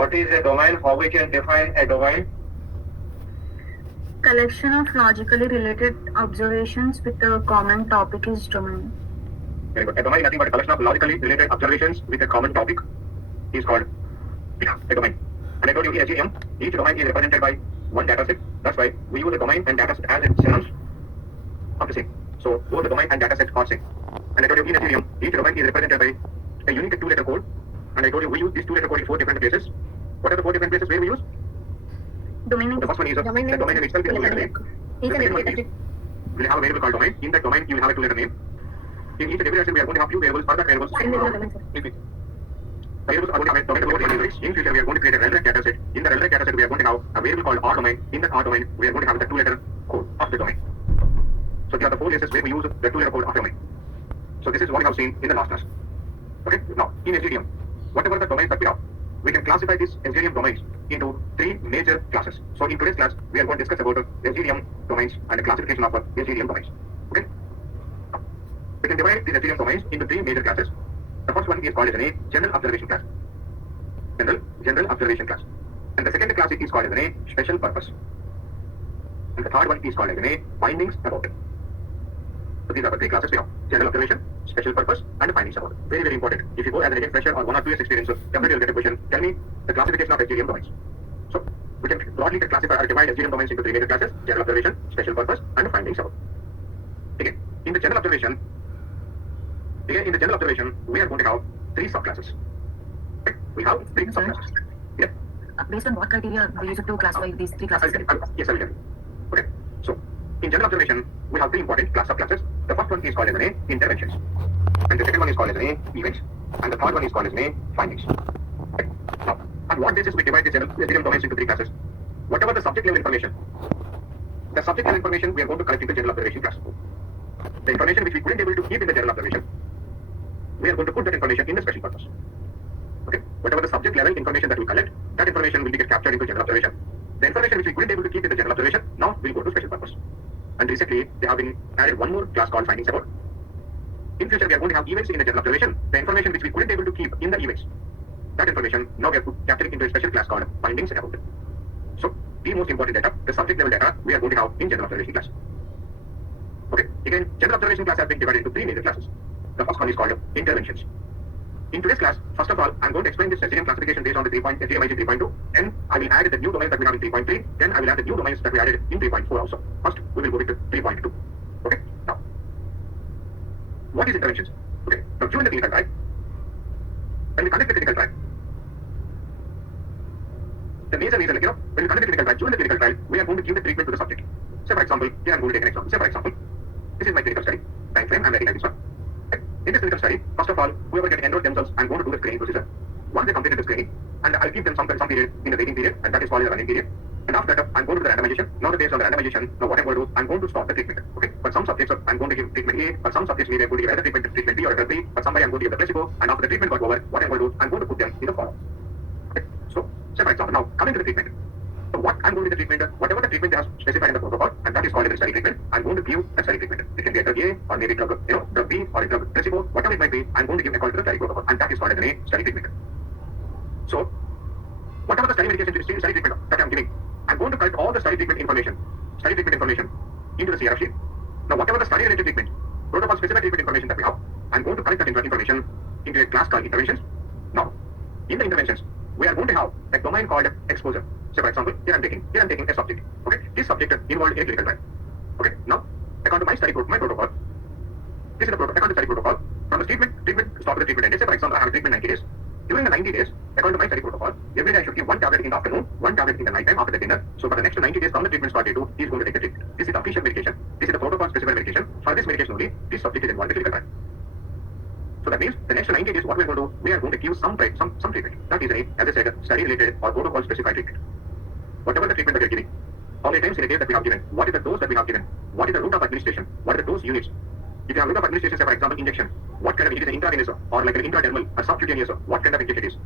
What is a domain? How we can define a domain? Collection of logically related observations with a common topic is domain. Very good. A domain is nothing but a collection of logically related observations with a common topic is called a domain. And I told you in SGM, each domain is represented by one data set. That's why we use the domain and data set as synonyms of the same. So both the domain and data set are same. And I told you in SGM, each domain is represented by a unique two-letter code. And I told you we use this two-letter code in 4 different places. What are the 4 different places where we use? Domain The first one is the domain name itself is a two-letter name. The second one is we'll have a variable called domain. In that domain, you will have a two-letter name. In each and every lesson, we are going to have few variables. For that variables, variables are going to have a domain code in In future, we are going to create a relevant data set. In the relevant data set, we are going to have a variable called R domain. In that R domain, we are going to have the two-letter code of the domain. So these are the 4 places where we use the two-letter code of domain. So this is what we have seen in the last class. Okay. Now in SGDM, whatever the domains that we have, we can classify these SGDM domains into 3 major classes. So in today's class, we are going to discuss about SGDM domains and the classification of SGDM domains. Okay. We can divide these SGDM domains into 3 major classes. The first one is called as a general observation class. General observation class. And the second class is called as a special purpose. And the third one is called as a findings about it. So these are the 3 classes we have: general observation, special purpose, and findings about it. Very, very important. If you go as an agent fresher or 1 or 2 years experience, definitely you'll get a question. Tell me the classification of SGDM domains. So we can broadly classify or divide SGDM domains into 3 major classes: general observation, special purpose, and findings about it. Again, in the general observation, we are going to have 3 subclasses. Okay? We have 3 subclasses. Yeah. Based on what criteria we use it to classify these 3 classes? Yes, I will tell you. Okay. So in general observation, we have 3 important subclasses. The first one is called as interventions, and the second one is called as events, and the third one is called as findings. Okay. Now, on what basis we divide the SGDM domains into 3 classes? Whatever the subject level information, we are going to collect in the general observation class. The information which we couldn't able to keep in the general observation, we are going to put that information in the special purpose. Okay. Whatever the subject level information that we collect, that information will be captured into general observation. The information which we couldn't able to keep in the general observation, now will go to special purpose. And recently, they have been added one more class called findings about. In future, we are going to have events in the general observation. The information which we couldn't able to keep in the events, that information now we are capturing into a special class called findings about. So the most important data, the subject level data, we are going to have in general observation class. Okay. Again, general observation class has been divided into 3 major classes. The first one is called interventions. In today's class, first of all, I'm going to explain this SGDM classification based on the SGDM IG 3.2. Then I will add the new domains that we have in 3.3. Then I will add the new domains that we added in 3.4 also. First, we will go with 3.2. Okay. Now, what is interventions? Okay. Now, given the clinical trial, when we conduct the clinical trial, the major reason, when we conduct the clinical trial, during the clinical trial, we are going to give the treatment to the subject. Say for example, here I'm going to take an example. Say for example, this is my clinical study. Time frame, I'm writing like this one. In this clinical study, first of all, whoever get enrolled themselves, I'm going to do the screening procedure. Once they completed the screening, and I'll give them some period in the waiting period, and that is called the running period. And after that, I'm going to do the randomization. Now, based on the randomization, now what I'm going to do, I'm going to stop the treatment. Okay. For some subjects, I'm going to give treatment A. For some subjects, maybe I'm going to give either treatment B or treatment B. For somebody, I'm going to give the placebo. And after the treatment got over, what I'm going to do, I'm going to put them in the follow. Okay. So, say for example, now coming to the treatment. So what I'm going to do the treatment, whatever the treatment they have specified in the protocol, and that is called a study treatment, I'm going to give a study treatment. It can be a drug A or maybe drug B or a drug placebo, whatever it might be, I'm going to give according to the study protocol, and that is called as a study treatment. So, whatever the study medication study treatment that I'm giving, I'm going to collect all the study treatment information into the CRF sheet. Now, whatever the study related treatment, protocol specific treatment information that we have, I'm going to collect that information into a class called interventions. Now, in the interventions, we are going to have a domain called exposure. So, for example, here I'm taking a subject. Okay, this subject involved in a clinical trial. Okay, now according to my protocol, this is the protocol. According to study protocol, from the treatment stop to the treatment end. Say for example, I have a treatment 90 days. During the 90 days, according to my study protocol, every day I should give 1 tablet in the afternoon, 1 tablet in the night time after the dinner. So for the next 90 days from the treatment start day 2, he is going to take the treatment. This is the official medication. This is the protocol specified medication. For this medication only, this subject is involved in the clinical trial. So that means the next 90 days, what we are going to do, we are going to give some treatment. That is as I said, study related or protocol specified treatment. Whatever the treatment that we are giving, how many times in a day that we have given, what is the dose that we have given, what is the route of administration, what are the dose units. If you have route of administration, say for example injection, what kind of it is an intravenous or like an intradermal or subcutaneous, what kind of injection it is.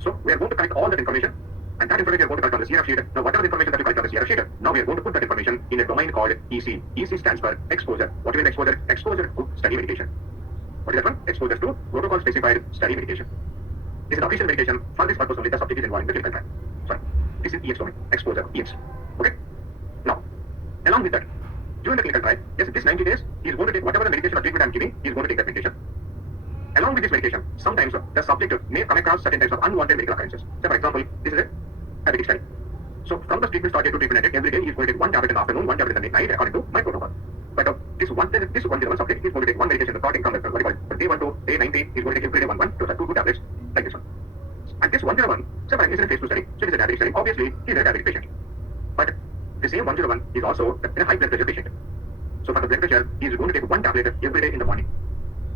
So we are going to collect all that information, and that information we are going to collect on the CRF sheet. Now whatever the information that we collect on the CRF sheet, now we are going to put that information in a domain called EC. EC stands for exposure. What is exposure? Exposure to study medication. What is that one? Exposure to protocol specified study medication. This is the official medication. For this purpose only, the subject is involved in the clinical trial. Sorry, this is EX domain, exposure, EX. Okay. Now, along with that, during the clinical trial, yes, this 90 days, he is going to take whatever the medication or treatment I am giving, he is going to take that medication. Along with this medication, sometimes the subject may come across certain types of unwanted medical occurrences. So, for example, this is a diabetic study. So, from the treatment started to treatment ended, every day he is going to take one tablet in the afternoon, one tablet in the night, according to my protocol. But this one subject is going to take one medication starting from what do you call it, day 1 to day 90, he is going to take every day one, those are two tablets, like this one. And this 101, so is in a phase 2 study, so it is a diabetic study. Obviously, he is a diabetic patient. But the same 101 is also a high blood pressure patient. So for the blood pressure, he is going to take one tablet every day in the morning.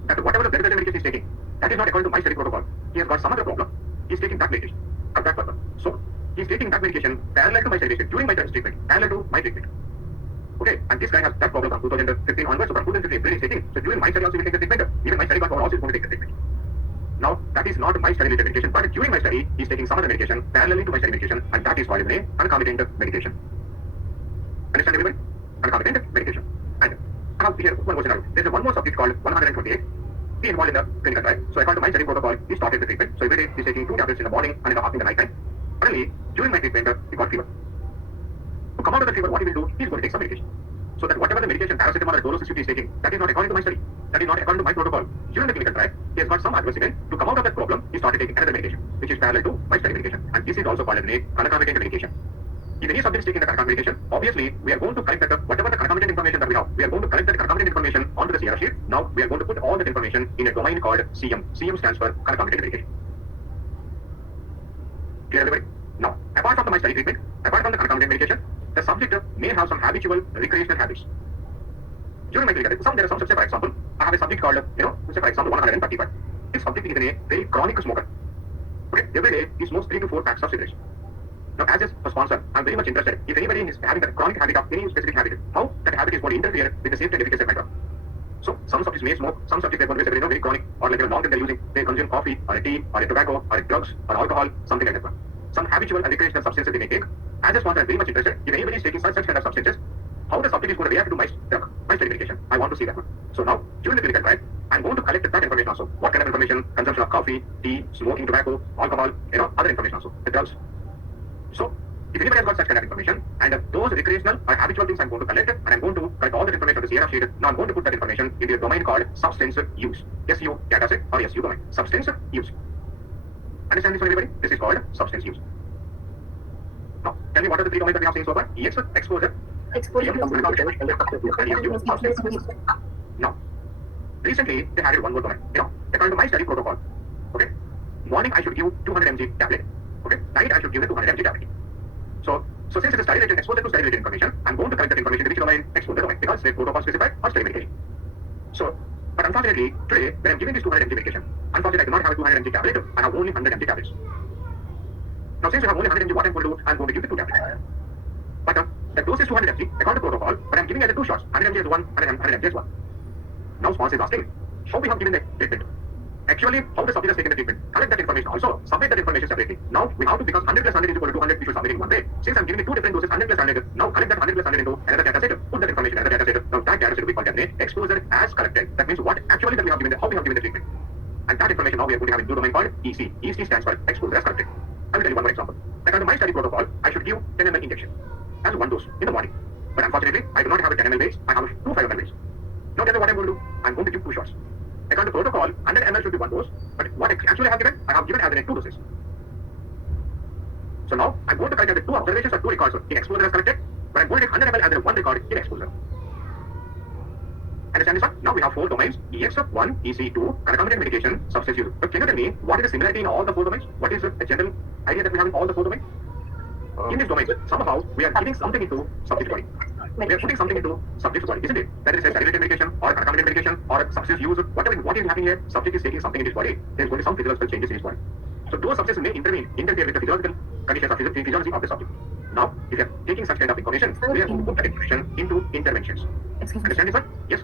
That whatever the blood pressure medication he is taking, that is not according to my study protocol. He has got some other problem. He is taking that medication for that purpose. So he is taking that medication parallel to my study during my treatment, parallel to my treatment. Okay, and this guy has that problem from 2015 onwards. So from 2015 April he is taking. So during my study also he will take the treatment. Even my study also is going to take the treatment. Now, that is not my study related medication, but during my study, he is taking some other medication parallelly to my study medication, and that is called a concomitant medication. Understand everybody? Concomitant medication. And now here, one more scenario. There is one more subject called 128. He involved in the clinical trial. So according to my study protocol, he started the treatment. So every day he is taking 2 tablets in the morning and in the night time. Suddenly, during my treatment, he got fever. To come out of the fever, what he will do, he is going to take some medication. So that whatever the medication, paracetamol or dolosis he is taking, that is not according to my study. That is not according to my protocol. During the clinical trial, he has got some adverse event. To come out of that problem, he started taking another medication, which is parallel to my study medication. And this is also called a concomitant medication. If any subject is taking the concomitant medication, obviously, we are going to collect that, whatever the concomitant information that we have, we are going to collect that concomitant information onto the CR sheet. Now, we are going to put all that information in a domain called CM. CM stands for concomitant medication. Clear everybody? Now, apart from my study treatment, apart from the concomitant medication, the subject may have some habitual recreational habits. During my clinical, there are some, say for example, I have a subject called, say for example, 135. This subject is a very chronic smoker. Okay, every day he smokes 3 to 4 packs of cigarettes. Now, as a sponsor, I'm very much interested. If anybody is having a chronic habit of any specific habit, how that habit is going to interfere with the safety and efficacy of my drug. So, some subjects may smoke, some subjects are going to be very chronic, or like long term they're using, they consume coffee, or a tea, or a tobacco, or a drugs, or alcohol, something like that. Some habitual and recreational substances they may take. As a sponsor, I'm very much interested. If anybody is taking such kind of substances, how the subject is going to react to my drug, my study medication. I want to see that one. So now, during the clinical trial, I'm going to collect that information also. What kind of information? Consumption of coffee, tea, smoking, tobacco, alcohol, other information also. The drugs. So, if anybody has got such kind of information, and those recreational or habitual things I'm going to collect, and I'm going to collect all that information on the CRF sheet, now I'm going to put that information into a domain called substance use. SU dataset or SU domain. Substance use. Understand this one, everybody? This is called substance use. Now, tell me what are the 3 domains that we have seen so far? EX, exposure, Exposure. Now, recently they added one more domain. According to my study protocol, okay, morning I should give 200 mg tablet. Okay, night I should give the 200 mg tablet. So since it is study related, exposure to study related information, I'm going to collect that information in which domain? Exposure domain, because the protocol specified or study medication. So, but unfortunately, today when I'm giving this 200 mg medication, unfortunately I do not have a 200 mg tablet. I have only 100 mg tablets. Now, since you have only 100 mg, what I'm going to do? I'm going to give the 2 tablets. But the dose is 200 mg according to protocol, but I'm giving it as 2 shots. 100 mg is 1, 100 mg is 1. Now, sponsor is asking, how we have given the treatment? Actually, how the subject has taken the treatment? Collect that information also. Submit that information separately. Now, we have to, because 100 plus 100 is equal to 200, we should submit in one day. Since I'm giving 2 different doses, 100 plus 100, now collect that 100 plus 100 into another data set, put that information in another data set. Now, that data set will be called as exposure as collected. That means what actually that we have given, how we have given the treatment. And that information now we are going to have in 2 domain called EC. EC stands for exposure as collected. I will tell you one more example. Like under my study protocol, I should give 10 ml injection as 1 dose in the morning. But unfortunately, I do not have a 10 ml base. I have 2 5 ml base. Now tell me what I'm going to do. I'm going to give 2 shots. According to protocol, 100 ml should be 1 dose. But what actually I have given? I have given as 2 doses. So now I'm going to collect the 2 observations or 2 records in exposure as collected. But I'm going to take 100 ml as 1 record in exposure. Understand this one? Now we have 4 domains: EX1, EC2, concomitant medication, substance use. But can you tell me what is the similarity in all the 4 domains? What is the general idea that we have in all the 4 domains? In this domain, somehow we are giving something into subject body. We are putting something into subject body, isn't it? That is a related medication or concomitant medication or substance use. Whatever what is happening here, subject is taking something in his body. There is going to be some physiological changes in his body. So those substances may interfere with the physiological conditions of physiology of the subject. Now, if you are taking such kind of information, we are going to put that information into interventions. Excuse me. Understand this one? Yes.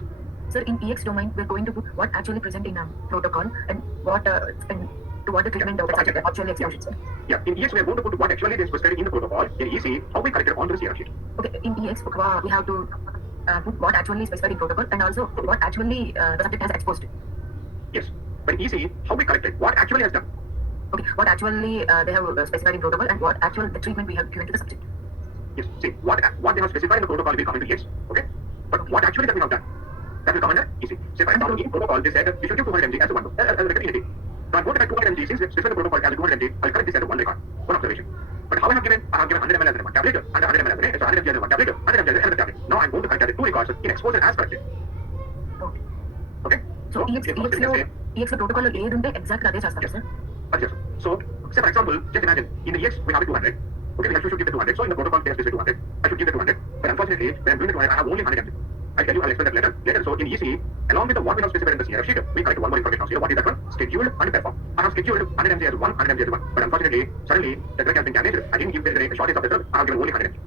Sir, in EX domain, we're going to put what actually present in a protocol and what and to what the treatment actually exposure, sir. Yeah, in EX we are going to put what actually is prescribed in the protocol. In EC, how we correct it onto the CR sheet. Okay, in EX, we have to put what actually is specified in protocol and also what actually the subject has exposed. Yes, but in EC, how we correct it, what actually has done. Okay, what actually they have specified in protocol and what actual the treatment we have given to the subject. Yes. See, what they have specified in the protocol will come into EX. Okay. But what actually that we have done, that will come under EC. Say for example, in protocol they said we should give 200 mg as a one as a record unity. So I'm going to write 200 mg since it's specified in the protocol as a 200 mg. I'll correct this as a one record, one observation. But how I have given 100 ml as a one tablet and 100 ml as a 100 mg as a one tablet, 100 mg as another tablet. Now I'm going to correct as two records in exposure as corrected. Okay. Okay. So EX the protocol ఏది ఉంటే exact అదే చేస్తాం sir. Yes. So, say for example, just imagine in the EX we have it 200. Okay, we should give the 200. So in the protocol they have specified 200. I should give the 200. But unfortunately, when I'm doing the 200, I have only 100 mg. I'll tell you, I'll explain that later. So in EC, along with the what we have specified in the CRF sheet, we collect one more information now. So what is that one? Scheduled and performed. I have scheduled 100 mg as 1, 100 mg as 1. But unfortunately, suddenly the drug has been damaged. I didn't give the shortage of the drug. I have given only 100 mg.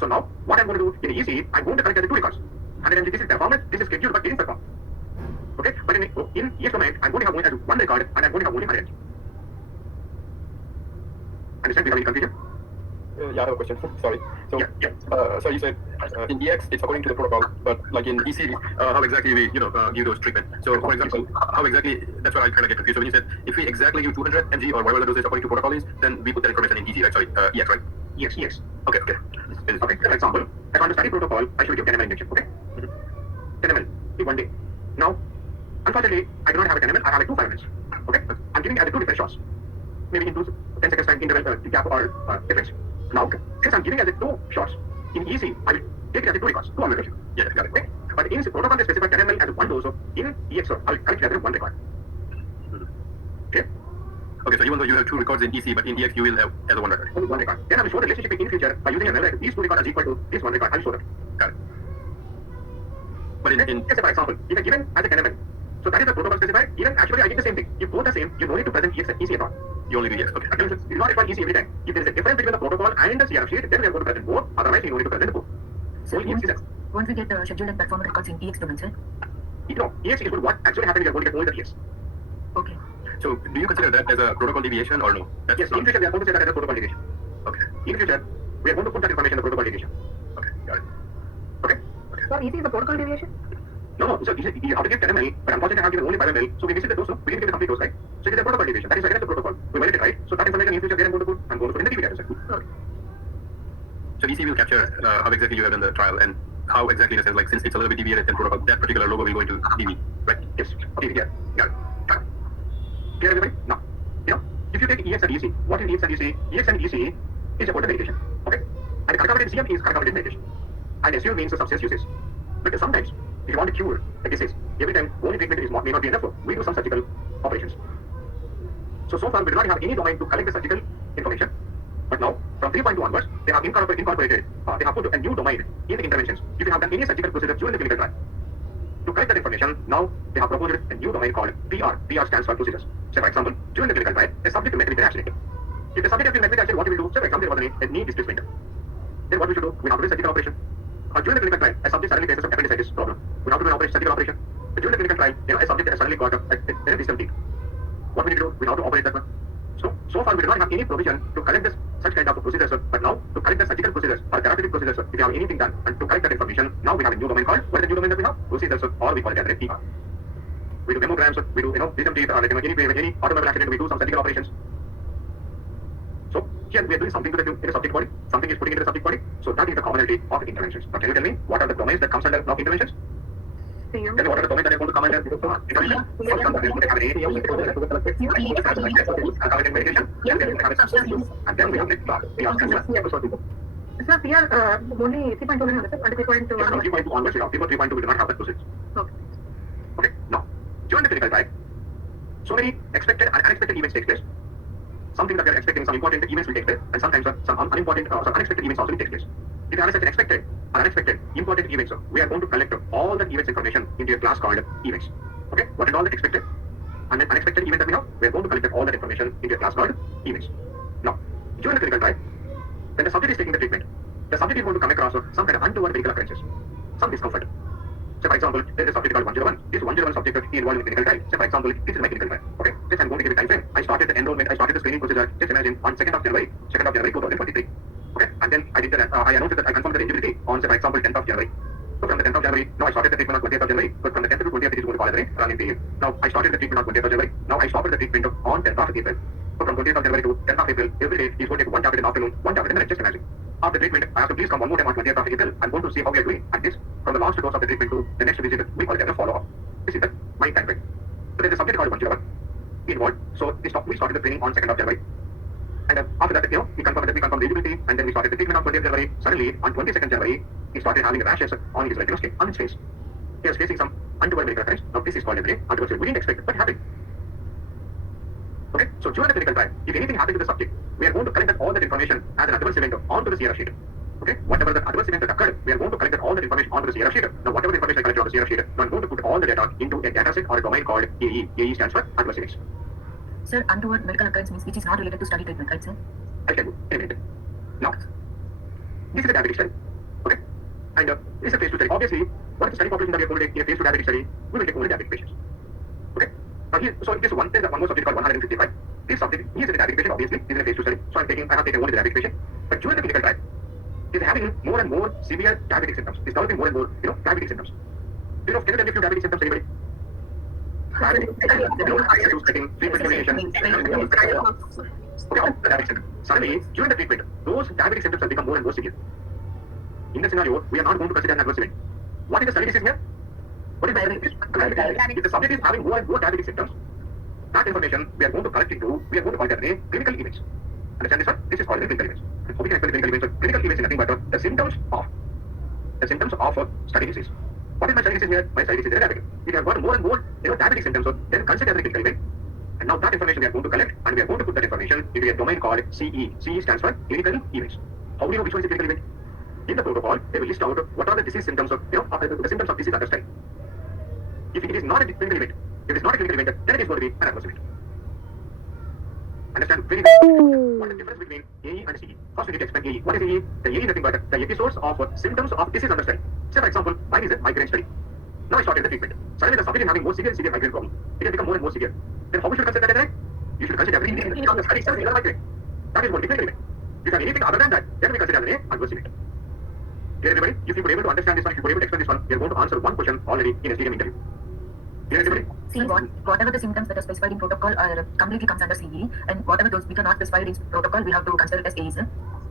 So now, what I'm going to do in EC, I'm going to collect the two records. 100 mg, this is performance, this is scheduled but didn't perform. Okay, but in EX domain, I'm going to have only one record and I'm going to have only 100 mg. Understand? Do you have any confusion? Yeah, I have a question. Sorry. So, so you said in EX it's according to the protocol, but like in EC, how exactly we give those treatment? So, for example, how exactly? That's what I kind of get confused. So when you said if we exactly give 200 mg or whatever the dosage according to protocol is, then we put that information in EC, right? Sorry, EX, right? Yes. Okay. Okay. For example, if I want to study protocol, I should give 10 ml injection. Okay. 10 ml in one day. Now, unfortunately, I do not have a 10 ml. I have a 2 5 ml. Okay. I'm giving it as two different shots. Maybe in 10 seconds time interval gap or difference. Now, since I'm giving as a two shots in EC, I will take it as a two records, two observations. Yeah, got it. Okay? But in protocol, they specify 10 ml as one dose. So in EX, I will collect it as one record. Okay? Okay, so even though you have two records in EC, but in EX you will have as a one record. Only one record. Then I will show the relationship in future by using a number. These two records are equal to this one record. I will show that. Got it. But in Let's say for example, if I given as a 10 ml, so that is the protocol specified. Even actually, I did the same thing. If both the same, you don't need to present EC at all. you only do EX. Okay. You not require EC every time. If there is a difference between the protocol and the CRF sheet, then we are going to present both. Otherwise, we don't need to present both. So Only EX is once we get scheduled and performed records in EX domain, sir. EX is what actually happened. We are going to get only the EX. Okay. So do you consider that as a protocol deviation or no? That's Yes. In future, we are going to say that as a protocol deviation. Okay. In future, we are going to put that information in the protocol deviation. Okay. Got it. Okay. So EC is the protocol deviation. No. So you have to give 10 ml, but unfortunately, I have given only 5 ml. So we missed the dose. No? We didn't give the complete dose, right? So it is a protocol deviation. That is against the protocol. We violated, right? So that information in future, I'm going to put in the TV data set. Okay. So EC will capture how exactly you have done the trial and how exactly in a sense, like since it's a little bit deviated than protocol, that particular logo will go into DV, right? Yes. Okay. Yeah. Got it. Clear, everybody? Now, if you take EX and EC, what is EX and EC? EX and EC is about the medication. Okay. And concomitant CM is concomitant medication. And SU means the substance uses. But sometimes, if you want to cure a disease, every time only treatment may not be enough, we do some surgical operations. So far, we do not have any domain to collect the surgical information. But now, from 3.2 onwards, they have incorporated, they have put a new domain in the interventions. If you have done any surgical procedure during the clinical trial, to collect that information, now they have proposed a new domain called PR. PR stands for procedures. Say, for example, during the clinical trial, a subject met with an accident. If the subject has been met with an accident, what we will do? Say, for example, there was a knee displacement. Then what we should do? We have to do a surgical operation. Or during the clinical trial, a subject suddenly faces some appendicitis problem. We have to do an surgical operation. But during the clinical trial, a subject has suddenly got a distal teeth. What we need to do? We have to operate that one. So far, we do not have any provision to collect such kind of procedures. But now, to collect the surgical procedures or therapeutic procedures, if you have anything done, and to collect that information, now we have a new domain called, what is the new domain that we have? Procedures, or we call it as a PR. We do mammograms, we do, wisdom teeth, or any automobile accident, we do some surgical operations. So, here we are doing something to the subject body, something is putting into the subject body. So, that is the commonality of interventions. Now, can you tell me, what are the domains that comes under now interventions? Tell me what are the domains that are going to come under intervention? First comes concomitant medication, and then we have a substance use, and then we have PR. Sir, PR only 3.2 and 3.2. From 3.2 onwards, we have people 3.2, we do not have that procedure. Okay, now, during the clinical trial, so many expected and unexpected events take place. Something that we are expecting, some important events will take place, and sometimes some unimportant, some unexpected events also will take place. If you have such an expected or unexpected important events, we are going to collect all the events information into a class called events. Okay, what is all the expected and unexpected event that we have? We are going to collect all that information into a class called events. Now, during the clinical trial, when the subject is taking the treatment, the subject is going to come across some kind of untoward medical occurrences, some discomfort. Say, for example, there is a subject called 101. This 101 subject is involved in clinical trial. Say, for example, this is my clinical trial. Okay, just I'm going to give a time frame. I started the enrollment, I started the screening procedure. Just imagine on 2nd of January 2023. Okay, and then I did that. I announced that I confirmed the eligibility on, say, for example, 10th of January. So from the 10th of January, now I started the treatment on 20th of January. But from the 10th to 20th, it is going protocol is running period. Now, I started the treatment on 20th of January. Now, I stopped the treatment on 10th of April. So, from 20th of January to 10th of April, every day he's going to take one tablet in the afternoon, one tablet in the night. Just imagine. After treatment, I have to please come one more time on 20th of April. I'm going to see how we are doing. And this, from the last dose of the treatment to the next visit, we call it as a follow-up. This is the my time frame. So, there's a subject called 1 kilowatt involved. So, we started the training on 2nd of January. And after that, we confirmed the eligibility, and then we started the treatment on 20th January. Suddenly, on 22nd January, he started having rashes on his skin, on his face. He was facing some untoward medical occurrence. Now, this is called an untoward. We didn't expect it, but it happened. Okay, so during the clinical trial, if anything happened to the subject, we are going to collect all that information as an adverse event onto the Sierra sheet. Okay, whatever the adverse event that occurred, we are going to collect all that information onto the Sierra sheet. Now, whatever the information I collected on the Sierra sheet, now I'm going to put all the data into a data set or a domain called AE. AE stands for adverse events. Sir, untoward medical occurrence means which is not related to study treatment, right, sir? I'll tell you in a minute. Now, this is a diabetic study. Okay, and this is a phase 2 study. Obviously, what is the study population that we are going to take in a phase 2 diabetic study? We will take only diabetic patients. Okay, now here, so there's one more subject called 155. This subject, he is a diabetic patient, obviously, he's in a phase 2 study. So I have taken only the diabetic patient. But during the clinical trial, he's having more and more severe diabetic symptoms. He's developing more and more, diabetic symptoms. Can you tell me a few diabetic symptoms, anybody? Suddenly, during the treatment, those diabetic symptoms have become more and more severe. In the scenario, we are not going to consider an adverse event. What is the study decision here? What is the study decision? If the subject is having more and more diabetic symptoms, that information we are going to collect into, we are going to call it as clinical events. Understand this one? This is called clinical events. How we can explain the clinical events? Clinical events is nothing but the symptoms of a study disease. What is my study disease here? My study disease is diabetic. If you have got more and more diabetic symptoms, then consider as a clinical event. And now that information we are going to collect, and we are going to put that information into a domain called CE. CE stands for clinical events. How do you know which one is a clinical event? In the protocol, they will list out what are the disease symptoms of, the symptoms of disease at the time. If it is not a clinical event, then it is going to be an adverse event. Understand very well what is the difference between AE and CE. First, we need to explain AE. What is AE? The AE is nothing but the episodes of symptoms of disease under study. Say, for example, mine is a migraine study. Now I started the treatment. Suddenly, the subject is having more severe migraine problem. It has become more and more severe. Then how we should consider that as a? You should consider everything on the study itself is a migraine. That is going to be clinical event. If you have anything other than that, then we consider as an adverse event. Clear, everybody? If you were able to understand this one, if you were able to explain this one, we are going to answer one question already in a SDM interview. Clear, everybody? See, whatever the symptoms that are specified in protocol are completely comes under CE, and whatever those which are not specified in protocol, we have to consider it as AE, sir.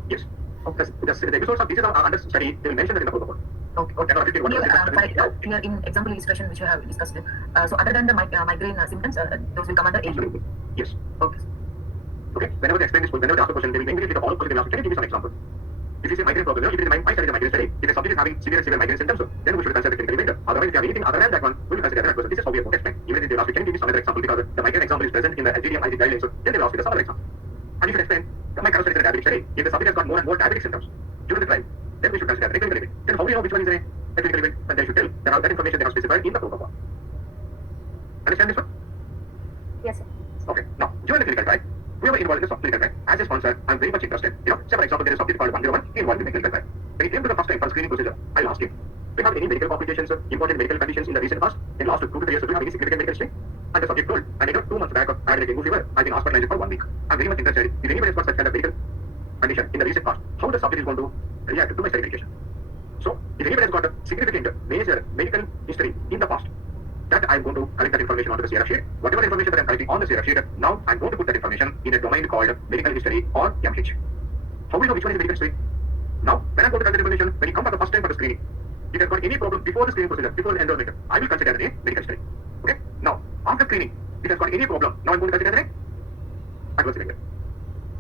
Yes. The episodes of disease are under study. They will mention that in the protocol. Okay. Here in example illustration which you have discussed, so other than the migraine symptoms, those will come under AE. Absolutely. Yes. Okay. Okay. Whenever they explain this, whenever they ask a question, they will immediately follow up question. They will ask, can you give me some example? If you say migraine problem, if it is my study is a migraine study, if a subject is having severe migraine symptoms, then we should consider the clinical event. Otherwise, if you have anything other than that one, we will consider that person. This is how we are going to explain. Even if they ask, can you give me some other example, because the migraine example is present in the SDM IT guidelines, so then they will ask you some other example. And you should explain, my current study is a diabetic study. If the subject has got more and more diabetic symptoms during the trial, then we should consider the clinical event. Then how do you know which one is a clinical event? And they should tell that information they have specified in the protocol. Understand this one? Yes, sir. Okay. Now, during the clinical trial, we were involved in the clinical trial. As a sponsor, I'm very much interested. Say for example, there is a subject called 101 involved in the clinical trial. When he came to the first time for screening procedure, I asked him, do you have any medical complications, important medical conditions in the recent past? In the last 2 to 3 years, do you have any significant medical history? And the subject told, and 2 months back, I had a dengue fever. I've been hospitalized for 1 week. I'm very much interested. If anybody has got such kind of medical condition in the recent past, how the subject is going to react to my study medication. So, if anybody has got a significant major medical history in the past, that I'm going to collect that information onto the Sierra sheet. Whatever information that I'm collecting on the Sierra sheet, now I'm going to put that information in a domain called medical history or MH. How do we know which one is medical history? Now, when I'm going to collect that information, when you come for the first time for the screening, if you've got any problem before the screening procedure, before the enrollment, I will consider that a medical history. Okay? Now, after screening, if you've got any problem, now I'm going to consider that a adverse event.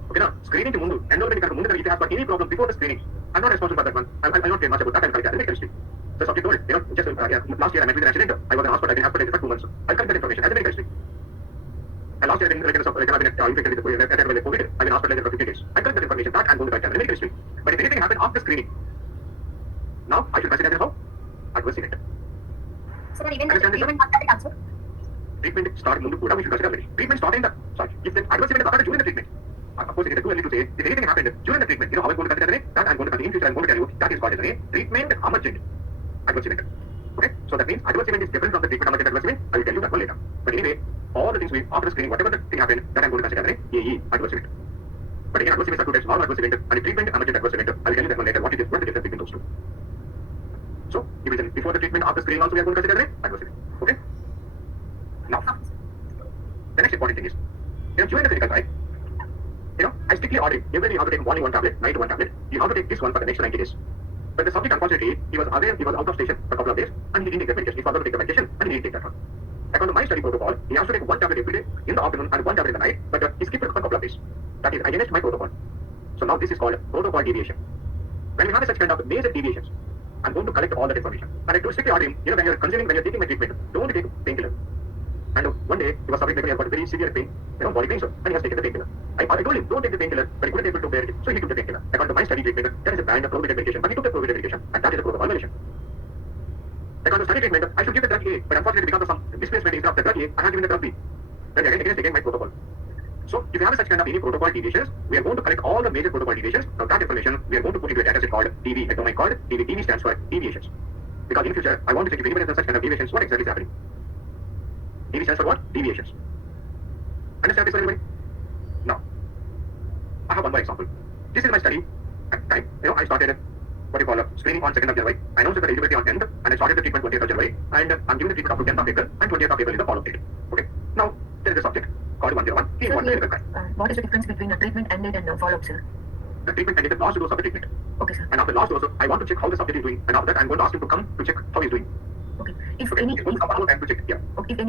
Okay, now, screening to Mundu, enrollment to Mundu, if you have got any problem before the screening, I'm not responsible for that one. I'll not care much about that. I'll collect that medical history. The subject told, just last year I met with an accident. I was in hospital. I've been hospitalized for 2 months. I'll collect that information as a medical history. And last year I've been infected with COVID. I've been hospitalized for 15 days. I collect that information. That I'm going to collect as a medical history. But if anything happened after screening, now I should consider that as how? Adverse event. So even after the cancer? Treatment start Mundu Kuda, we should consider already. Treatment starting the, if the adverse event is occurred during the treatment, of course it is too early to say, if anything happened during the treatment, how I'm going to consider that I'm going to consider in future, I'm going to tell you, that is called as a treatment emergent adverse event. Okay, so that means adverse event is different from the treatment emergent adverse event. I will tell you that one later. But anyway, all the things after the screening, whatever the thing happened, that I'm going to consider as a AE adverse event. But again, adverse events are two types, normal adverse event and a treatment emergent adverse event. I will tell you that one later, what is the difference between those two. So, before the treatment, after screening also we are going to consider as a adverse event. Okay? Now, the next important thing is, during the clinical trial, I strictly ordered every day you have to take morning one tablet, night one tablet. You have to take this one for the next 90 days. But the subject, unfortunately, he was aware he was out of station for a couple of days and he didn't take the medication. He forgot to take the medication and he didn't take that one. According to my study protocol, he has to take one tablet every day in the afternoon and one tablet in the night, but he skipped it for a couple of days. That is against my protocol. So now this is called protocol deviation. When we have such kind of major deviations, I'm going to collect all that information. And I do strictly order him, when you're taking my treatment, don't take painkiller. And one day, he was suffering because he got very severe pain, body pain, so, and he has taken the painkiller. I told him, don't take the painkiller, but he couldn't able to bear it, so he took the painkiller. According to my study treatment, there is a band of prohibited medication, but he took the prohibited medication, and that is a protocol violation. According to study treatment, I should give the drug A, but unfortunately, because of some displacement instead of the drug A, I have given the drug B. Then again my protocol. So, if you have such kind of any protocol deviations, we are going to collect all the major protocol deviations. From that information, we are going to put into a dataset called DV, a domain called DV. DV stands for deviations. Because in future, I want to check if anybody has such kind of deviations, what exactly is happening. DV stands for what? Deviations. Understand this for everybody? Now, I have one more example. This is my study. At the time, I started screening on 2nd of January. I announced the eligibility on 10th, and I started the treatment 20th of January, and I'm giving the treatment up to 10th of April, and 20th of April is the follow-up date. Okay. Now, there is a subject called 101. He Sir, wants clinical trial. what is the difference between a treatment end date and a follow-up, sir? The treatment ended the last dose of the treatment. Okay, sir. And after the last dose, I want to check how the subject is doing, and after that, I'm going to ask him to come to check how he's doing. Okay. If Okay. any, He's going to come one more time to check. Yeah. if any